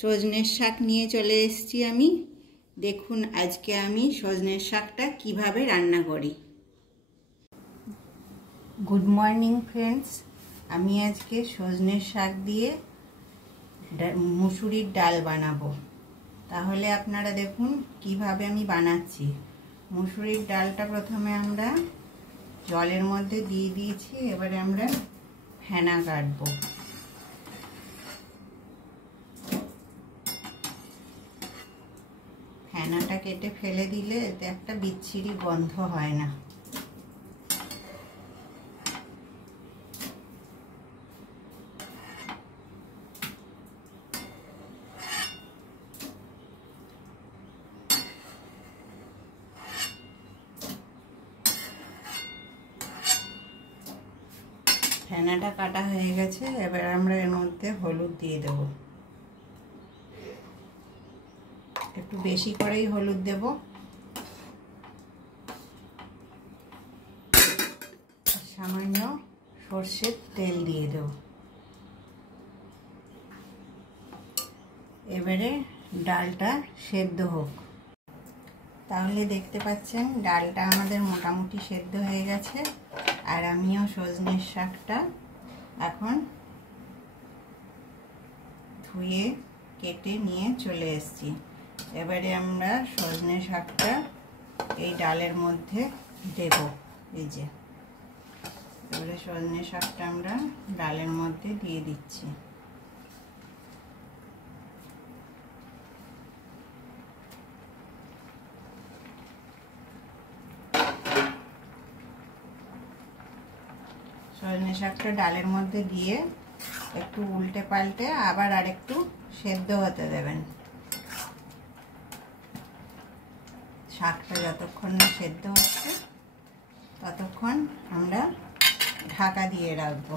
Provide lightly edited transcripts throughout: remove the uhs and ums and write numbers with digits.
সজনের শাক নিয়ে চলে এসেছি আমি। দেখুন আজকে আমি সজনের শাকটা কিভাবে রান্না করি। গুড মর্নিং ফ্রেন্ডস, আমি আজকে সজনের শাক দিয়ে মুসুরির ডাল বানাবো। তাহলে আপনারা দেখুন কিভাবে আমি বানাচ্ছি। মুসুরির ডালটা প্রথমে আমরা জলের মধ্যে দিয়ে দিয়েছি, এবারে আমরা ফেনা কাটবো। ফেনাটা কেটে ফেলে দিলে এতে একটা বিচ্ছিরি গন্ধ হয় না। ফেনাটা কাটা হয়ে গেছে, এবার আমরা এর মধ্যে হলুদ দিয়ে দেব। একটু বেশি করেই হলুদ দেব। সামান্য সর্ষের তেল দিয়ে দেব। এবারে ডালটা সেদ্ধ হোক। তাহলে দেখতে পাচ্ছেন ডালটা আমাদের মোটামুটি সেদ্ধ হয়ে গেছে। আর আমিও সজনের শাকটা এখন ধুয়ে কেটে নিয়ে চলে এসেছি। এবারে আমরা সজনে শাকটা এই ডালের মধ্যে দেব। এই যে এবারে সজনে শাকটা আমরা ডালের মধ্যে দিয়ে দিচ্ছি। সজনে শাকটা ডালের মধ্যে দিয়ে একটু উল্টে পাল্টে আবার আরেকটু সেদ্ধ হতে দেবেন। শাকটা যতক্ষণ না সেদ্ধ হচ্ছে ততক্ষণ আমরা ঢাকা দিয়ে রাখবো,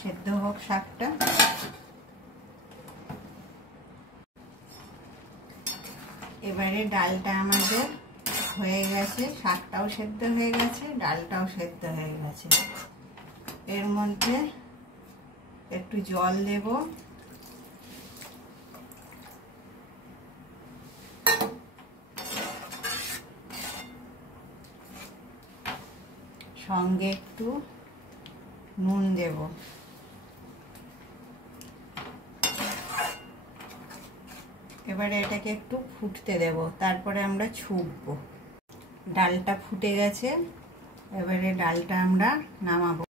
সেদ্ধ হোক শাকটা। এবারে ডালটা আমাদের হয়ে গেছে, শাকটাও সেদ্ধ হয়ে গেছে, ডালটাও সেদ্ধ হয়ে গেছে। এর মধ্যে একটু জল দেব। সঙ্গে একটু নুন দেব। এবারে এটাকে একটু ফুটতে দেব, তারপরে আমরা ছুঁকবো। ডালটা ফুটে গেছে, এবারে ডালটা আমরা নামাবো।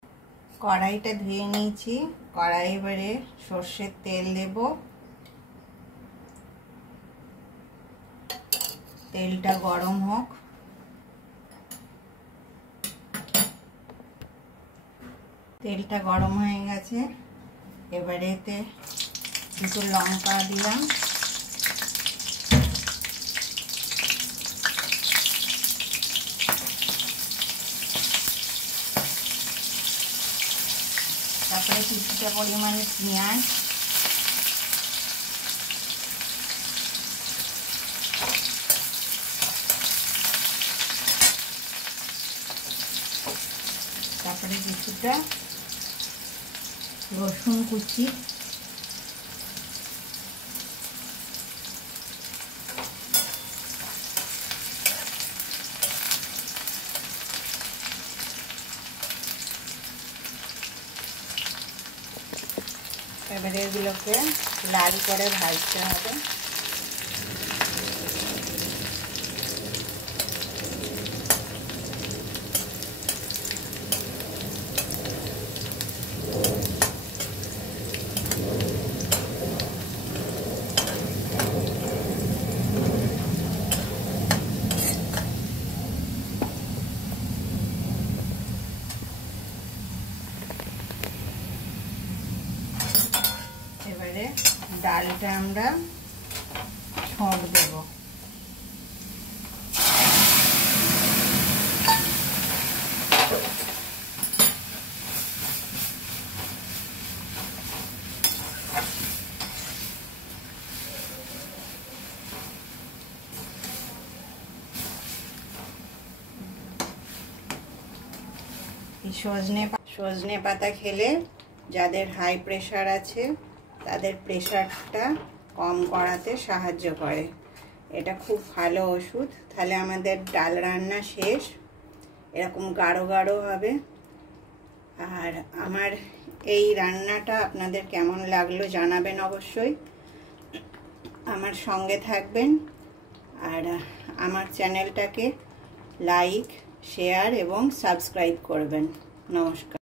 কড়াইটা ধুয়ে নিয়েছি, কড়াই এবারে সর্ষের তেল দেব। তেলটা গরম হোক। তেলটা গরম হয়ে গেছে, এবারে এতে দুটো লঙ্কা দিলাম। তারপরে কিছুটা পরিমাণে পেঁয়াজ, তারপরে কিছুটা রসুন কুচি, এবারে এগুলোকে লাল করে ভাজতে হবে। এবারে ডালটা আমরা ছড় দেব। সজনে পাতা খেলে যাদের হাই প্রেশার আছে তাদের প্রেশারটা কম করাতে সাহায্য করে। এটা খুব ভালো ওষুধ। তাহলে আমাদের ডাল রান্না শেষ। এরকম গাঢ় গাঢ় হবে। আর আমার এই রান্নাটা আপনাদের কেমন লাগলো জানাবেন অবশ্যই। আমার সঙ্গে থাকবেন আর আমার চ্যানেলটাকে লাইক, শেয়ার এবং সাবস্ক্রাইব করবেন। নমস্কার।